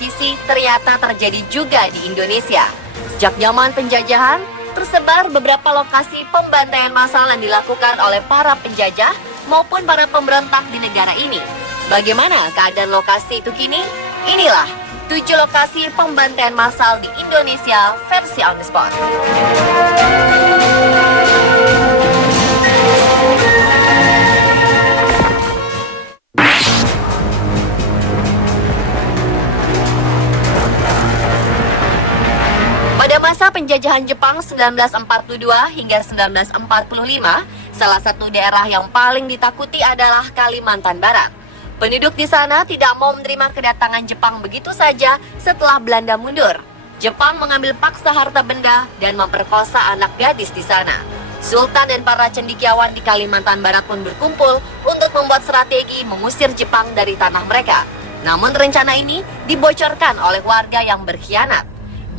televisi ternyata terjadi juga di Indonesia. Sejak zaman penjajahan, tersebar beberapa lokasi pembantaian massal yang dilakukan oleh para penjajah maupun para pemberontak di negara ini. Bagaimana keadaan lokasi itu kini? Inilah 7 lokasi pembantaian massal di Indonesia versi on the spot. Pada masa penjajahan Jepang 1942 hingga 1945, salah satu daerah yang paling ditakuti adalah Kalimantan Barat. Penduduk di sana tidak mau menerima kedatangan Jepang begitu saja setelah Belanda mundur. Jepang mengambil paksa harta benda dan memperkosa anak gadis di sana. Sultan dan para cendekiawan di Kalimantan Barat pun berkumpul untuk membuat strategi mengusir Jepang dari tanah mereka. Namun rencana ini dibocorkan oleh warga yang berkhianat.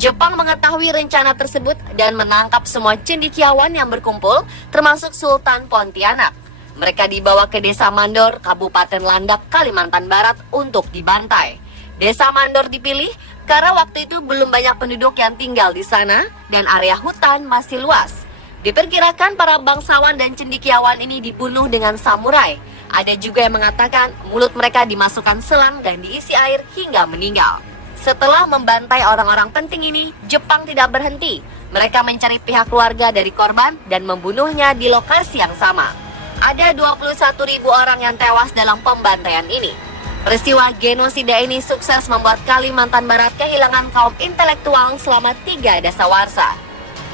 Jepang mengetahui rencana tersebut dan menangkap semua cendekiawan yang berkumpul, termasuk Sultan Pontianak. Mereka dibawa ke Desa Mandor, Kabupaten Landak, Kalimantan Barat untuk dibantai. Desa Mandor dipilih karena waktu itu belum banyak penduduk yang tinggal di sana dan area hutan masih luas. Diperkirakan para bangsawan dan cendekiawan ini dibunuh dengan samurai. Ada juga yang mengatakan mulut mereka dimasukkan selang dan diisi air hingga meninggal. Setelah membantai orang-orang penting ini, Jepang tidak berhenti. Mereka mencari pihak keluarga dari korban dan membunuhnya di lokasi yang sama. Ada 21.000 orang yang tewas dalam pembantaian ini. Peristiwa genosida ini sukses membuat Kalimantan Barat kehilangan kaum intelektual selama 3 dasawarsa.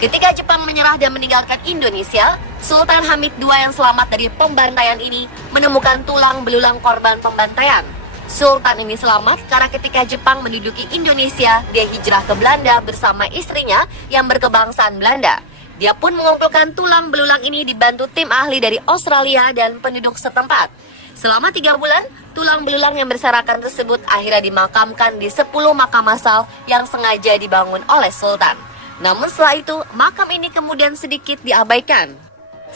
Ketika Jepang menyerah dan meninggalkan Indonesia, Sultan Hamid II yang selamat dari pembantaian ini menemukan tulang belulang korban pembantaian. Sultan ini selamat karena ketika Jepang menduduki Indonesia, dia hijrah ke Belanda bersama istrinya yang berkebangsaan Belanda. Dia pun mengumpulkan tulang belulang ini dibantu tim ahli dari Australia dan penduduk setempat. Selama 3 bulan, tulang belulang yang berserakan tersebut akhirnya dimakamkan di 10 makam massal yang sengaja dibangun oleh Sultan. Namun setelah itu, makam ini kemudian sedikit diabaikan.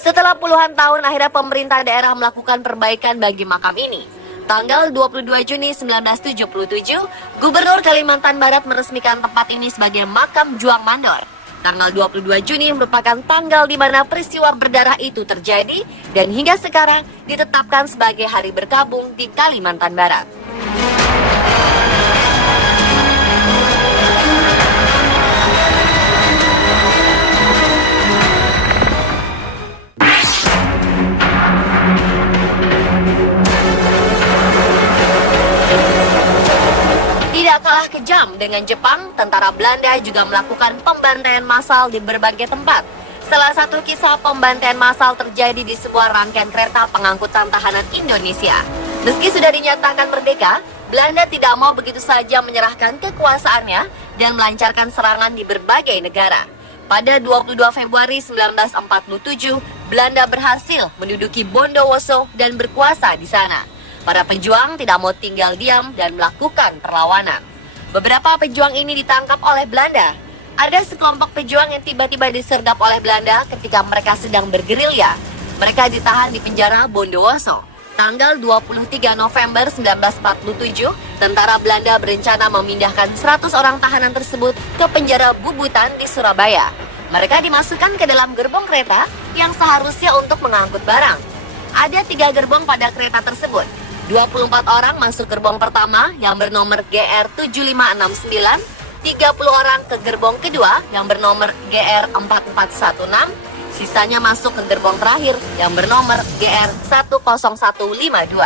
Setelah puluhan tahun, akhirnya pemerintah daerah melakukan perbaikan bagi makam ini. Tanggal 22 Juni 1977, Gubernur Kalimantan Barat meresmikan tempat ini sebagai makam Juang Mandor. Tanggal 22 Juni merupakan tanggal di mana peristiwa berdarah itu terjadi dan hingga sekarang ditetapkan sebagai hari berkabung di Kalimantan Barat. Tidak kalah kejam dengan Jepang, tentara Belanda juga melakukan pembantaian massal di berbagai tempat. Salah satu kisah pembantaian massal terjadi di sebuah rangkaian kereta pengangkutan tahanan Indonesia. Meski sudah dinyatakan merdeka, Belanda tidak mau begitu saja menyerahkan kekuasaannya dan melancarkan serangan di berbagai negara. Pada 22 Februari 1947, Belanda berhasil menduduki Bondowoso dan berkuasa di sana. Para pejuang tidak mau tinggal diam dan melakukan perlawanan. Beberapa pejuang ini ditangkap oleh Belanda. Ada sekelompok pejuang yang tiba-tiba disergap oleh Belanda ketika mereka sedang bergerilya. Mereka ditahan di penjara Bondowoso. Tanggal 23 November 1947, tentara Belanda berencana memindahkan 100 orang tahanan tersebut ke penjara Bubutan di Surabaya. Mereka dimasukkan ke dalam gerbong kereta yang seharusnya untuk mengangkut barang. Ada 3 gerbong pada kereta tersebut. 24 orang masuk gerbong pertama yang bernomor GR7569, 30 orang ke gerbong kedua yang bernomor GR4416, sisanya masuk ke gerbong terakhir yang bernomor GR10152.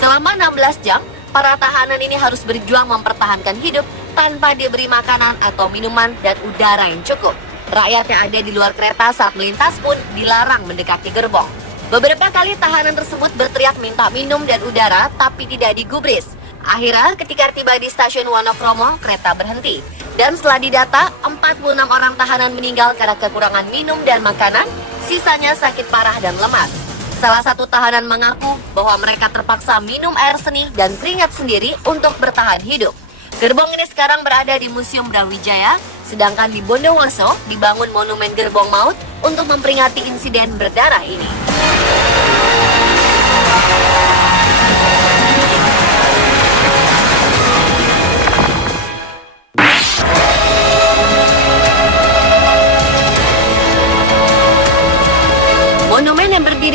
Selama 16 jam, para tahanan ini harus berjuang mempertahankan hidup tanpa diberi makanan atau minuman dan udara yang cukup. Rakyat yang ada di luar kereta saat melintas pun dilarang mendekati gerbong. Beberapa kali tahanan tersebut berteriak minta minum dan udara, tapi tidak digubris. Akhirnya, ketika tiba di stasiun Wonokromo, kereta berhenti. Dan setelah didata, 46 orang tahanan meninggal karena kekurangan minum dan makanan, sisanya sakit parah dan lemas. Salah satu tahanan mengaku bahwa mereka terpaksa minum air seni dan keringat sendiri untuk bertahan hidup. Gerbong ini sekarang berada di Museum Brawijaya, sedangkan di Bondowoso dibangun monumen gerbong maut untuk memperingati insiden berdarah ini.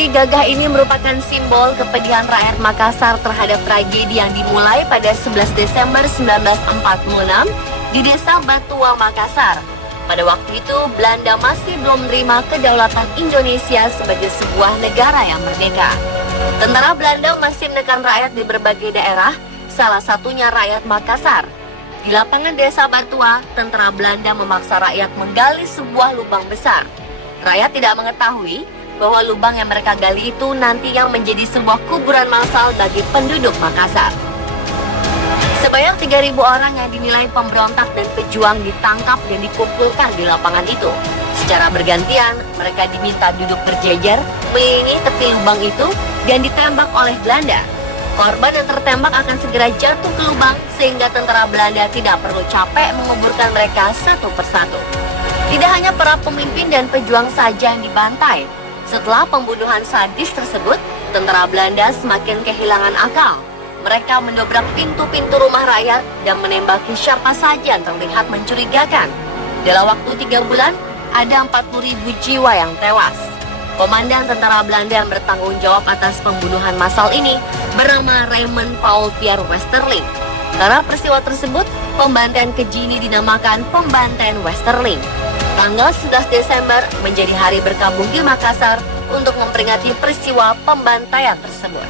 Berdiri gagah ini merupakan simbol kepedihan rakyat Makassar terhadap tragedi yang dimulai pada 11 Desember 1946 di Desa Batua, Makassar. Pada waktu itu, Belanda masih belum menerima kedaulatan Indonesia sebagai sebuah negara yang merdeka. Tentara Belanda masih menekan rakyat di berbagai daerah, salah satunya rakyat Makassar. Di lapangan Desa Batua, tentara Belanda memaksa rakyat menggali sebuah lubang besar. Rakyat tidak mengetahui bahwa lubang yang mereka gali itu nanti yang menjadi sebuah kuburan massal bagi penduduk Makassar. Sebanyak 3.000 orang yang dinilai pemberontak dan pejuang ditangkap dan dikumpulkan di lapangan itu. Secara bergantian, mereka diminta duduk berjejer mengelilingi tepi lubang itu dan ditembak oleh Belanda. Korban yang tertembak akan segera jatuh ke lubang sehingga tentara Belanda tidak perlu capek menguburkan mereka satu persatu. Tidak hanya para pemimpin dan pejuang saja yang dibantai. Setelah pembunuhan sadis tersebut, tentara Belanda semakin kehilangan akal. Mereka mendobrak pintu-pintu rumah rakyat dan menembaki siapa saja yang terlihat mencurigakan. Dalam waktu 3 bulan, ada 40.000 jiwa yang tewas. Komandan tentara Belanda yang bertanggung jawab atas pembunuhan massal ini bernama Raymond Paul Pierre Westerling. Karena peristiwa tersebut, pembantaian keji ini dinamakan pembantaian Westerling. Tanggal 11 Desember menjadi hari berkabung di Makassar untuk memperingati peristiwa pembantaian tersebut.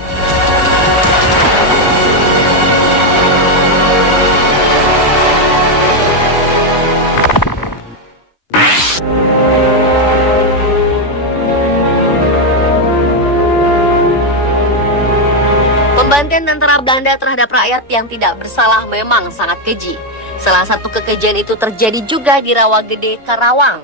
Pembantaian tentara Belanda terhadap rakyat yang tidak bersalah memang sangat keji. Salah satu kekejian itu terjadi juga di Rawagede, Karawang.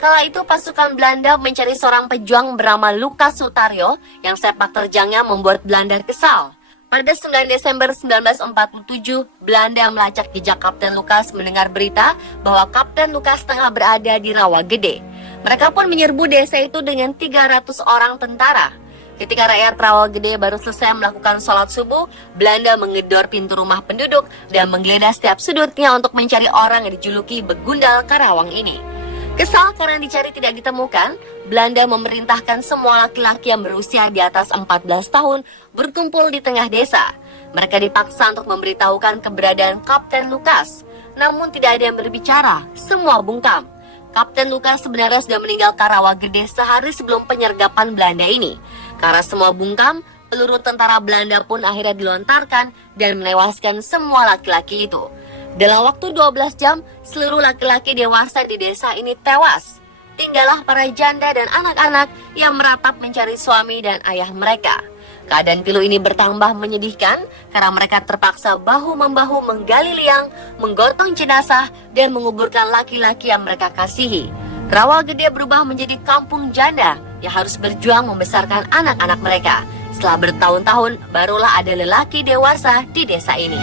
Kala itu pasukan Belanda mencari seorang pejuang bernama Lukas Sutaryo yang sepak terjangnya membuat Belanda kesal. Pada 9 Desember 1947, Belanda melacak jejak Kapten Lukas mendengar berita bahwa Kapten Lukas tengah berada di Rawagede. Mereka pun menyerbu desa itu dengan 300 orang tentara. Ketika rakyat Rawagede baru selesai melakukan sholat subuh, Belanda menggedor pintu rumah penduduk dan menggeledah setiap sudutnya untuk mencari orang yang dijuluki Begundal Karawang ini. Kesal karena dicari tidak ditemukan, Belanda memerintahkan semua laki-laki yang berusia di atas 14 tahun berkumpul di tengah desa. Mereka dipaksa untuk memberitahukan keberadaan Kapten Lukas. Namun tidak ada yang berbicara, semua bungkam. Kapten Lukas sebenarnya sudah meninggal Rawagede sehari sebelum penyergapan Belanda ini. Karena semua bungkam, peluru tentara Belanda pun akhirnya dilontarkan dan menewaskan semua laki-laki itu. Dalam waktu 12 jam, seluruh laki-laki dewasa di desa ini tewas. Tinggallah para janda dan anak-anak yang meratap mencari suami dan ayah mereka. Keadaan pilu ini bertambah menyedihkan karena mereka terpaksa bahu-membahu menggali liang, menggotong jenazah, dan menguburkan laki-laki yang mereka kasihi. Rawagede berubah menjadi kampung janda yang harus berjuang membesarkan anak-anak mereka. Setelah bertahun-tahun, barulah ada lelaki dewasa di desa ini.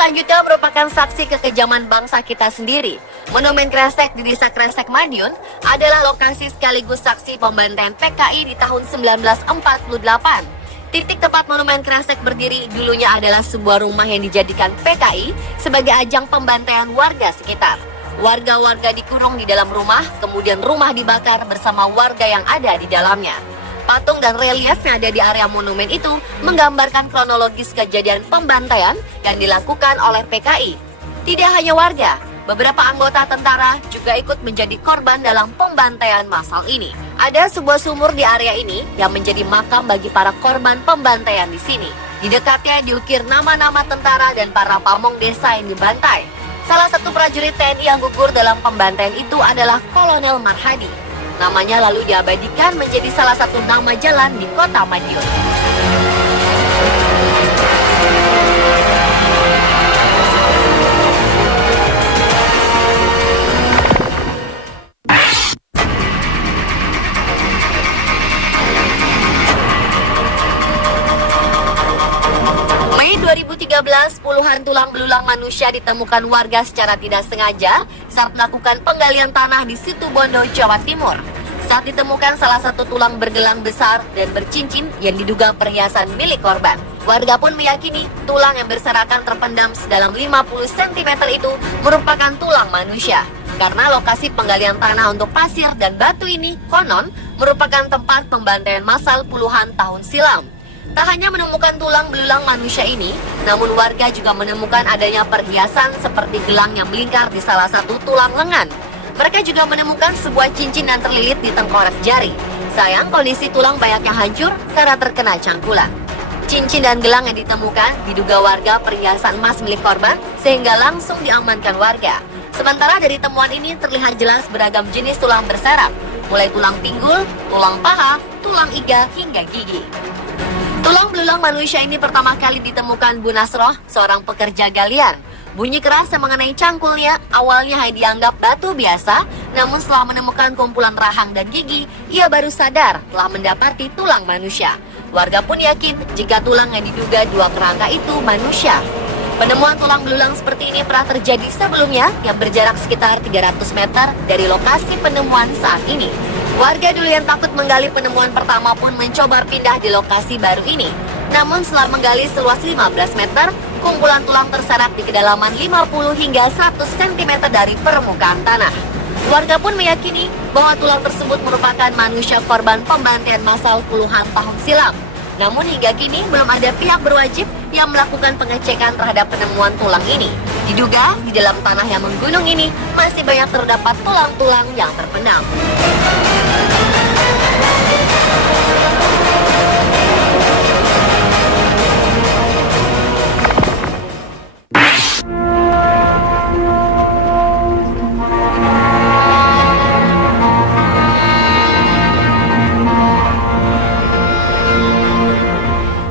Selanjutnya merupakan saksi kekejaman bangsa kita sendiri. Monumen Kresek di Desa Kresek, Madiun adalah lokasi sekaligus saksi pembantaian PKI di tahun 1948. Titik tempat Monumen Kresek berdiri dulunya adalah sebuah rumah yang dijadikan PKI sebagai ajang pembantaian warga sekitar. Warga-warga dikurung di dalam rumah, kemudian rumah dibakar bersama warga yang ada di dalamnya. Patung dan relief yang ada di area monumen itu menggambarkan kronologis kejadian pembantaian yang dilakukan oleh PKI. Tidak hanya warga, beberapa anggota tentara juga ikut menjadi korban dalam pembantaian massal ini. Ada sebuah sumur di area ini yang menjadi makam bagi para korban pembantaian di sini. Di dekatnya diukir nama-nama tentara dan para pamong desa yang dibantai. Salah satu prajurit TNI yang gugur dalam pembantaian itu adalah Kolonel Marhadi. Namanya lalu diabadikan menjadi salah satu nama jalan di kota Madiun. Mei 2013, puluhan ribuan tulang belulang manusia ditemukan warga secara tidak sengaja saat melakukan penggalian tanah di Situbondo, Jawa Timur. Saat ditemukan salah satu tulang bergelang besar dan bercincin yang diduga perhiasan milik korban. Warga pun meyakini tulang yang berserakan terpendam sedalam 50 cm itu merupakan tulang manusia. Karena lokasi penggalian tanah untuk pasir dan batu ini konon merupakan tempat pembantaian massal puluhan tahun silam. Tak hanya menemukan tulang belulang manusia ini, namun warga juga menemukan adanya perhiasan seperti gelang yang melingkar di salah satu tulang lengan. Mereka juga menemukan sebuah cincin yang terlilit di tengkorak jari. Sayang, kondisi tulang banyaknya hancur karena terkena cangkulan. Cincin dan gelang yang ditemukan diduga warga perhiasan emas milik korban sehingga langsung diamankan warga. Sementara dari temuan ini terlihat jelas beragam jenis tulang berserap, mulai tulang pinggul, tulang paha, tulang iga hingga gigi. Tulang belulang manusia ini pertama kali ditemukan Bu Nasroh, seorang pekerja galian. Bunyi keras yang mengenai cangkulnya awalnya hanya dianggap batu biasa, namun setelah menemukan kumpulan rahang dan gigi, ia baru sadar telah mendapati tulang manusia. Warga pun yakin jika tulang yang diduga dua kerangka itu manusia. Penemuan tulang belulang seperti ini pernah terjadi sebelumnya yang berjarak sekitar 300 meter dari lokasi penemuan saat ini. Warga dulu yang takut menggali penemuan pertama pun mencoba pindah di lokasi baru ini. Namun setelah menggali seluas 15 meter, kumpulan tulang terseret di kedalaman 50 hingga 100 cm dari permukaan tanah. Warga pun meyakini bahwa tulang tersebut merupakan manusia korban pembantaian massal puluhan tahun silam. Namun hingga kini belum ada pihak berwajib yang melakukan pengecekan terhadap penemuan tulang ini. Diduga di dalam tanah yang menggunung ini masih banyak terdapat tulang-tulang yang terpendam.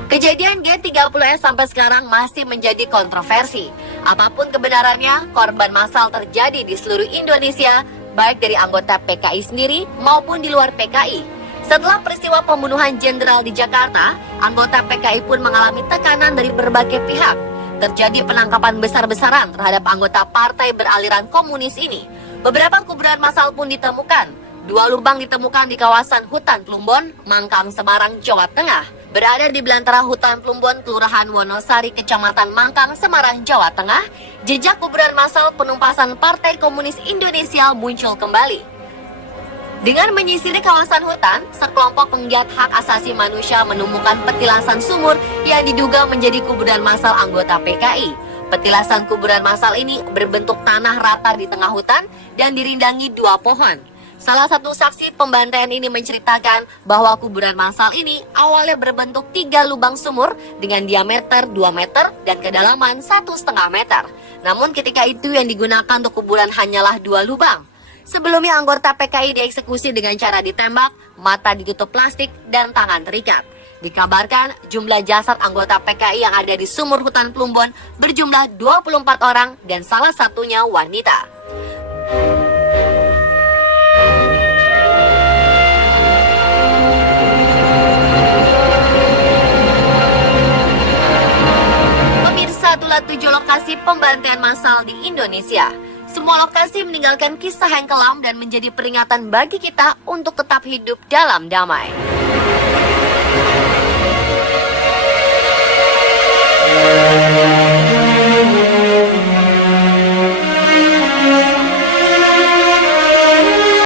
Kejadian G30S sampai sekarang masih menjadi kontroversi. Apapun kebenarannya, korban massal terjadi di seluruh Indonesia, baik dari anggota PKI sendiri maupun di luar PKI. Setelah peristiwa pembunuhan jenderal di Jakarta, anggota PKI pun mengalami tekanan dari berbagai pihak. Terjadi penangkapan besar-besaran terhadap anggota partai beraliran komunis ini. Beberapa kuburan massal pun ditemukan. 2 lubang ditemukan di kawasan hutan Plumbon, Mangkang, Semarang, Jawa Tengah. Berada di belantara hutan Plumbon, Kelurahan Wonosari, Kecamatan Mangkang, Semarang, Jawa Tengah, jejak kuburan massal penumpasan Partai Komunis Indonesia muncul kembali. Dengan menyisiri kawasan hutan, sekelompok penggiat hak asasi manusia menemukan petilasan sumur yang diduga menjadi kuburan massal anggota PKI. Petilasan kuburan massal ini berbentuk tanah rata di tengah hutan dan dirindangi 2 pohon. Salah satu saksi pembantaian ini menceritakan bahwa kuburan massal ini awalnya berbentuk 3 lubang sumur dengan diameter 2 meter dan kedalaman 1,5 meter. Namun ketika itu yang digunakan untuk kuburan hanyalah 2 lubang. Sebelumnya anggota PKI dieksekusi dengan cara ditembak, mata ditutup plastik, dan tangan terikat. Dikabarkan jumlah jasad anggota PKI yang ada di sumur hutan Plumbon berjumlah 24 orang dan salah satunya wanita. Itulah 7 lokasi pembantaian massal di Indonesia. Semua lokasi meninggalkan kisah yang kelam dan menjadi peringatan bagi kita untuk tetap hidup dalam damai.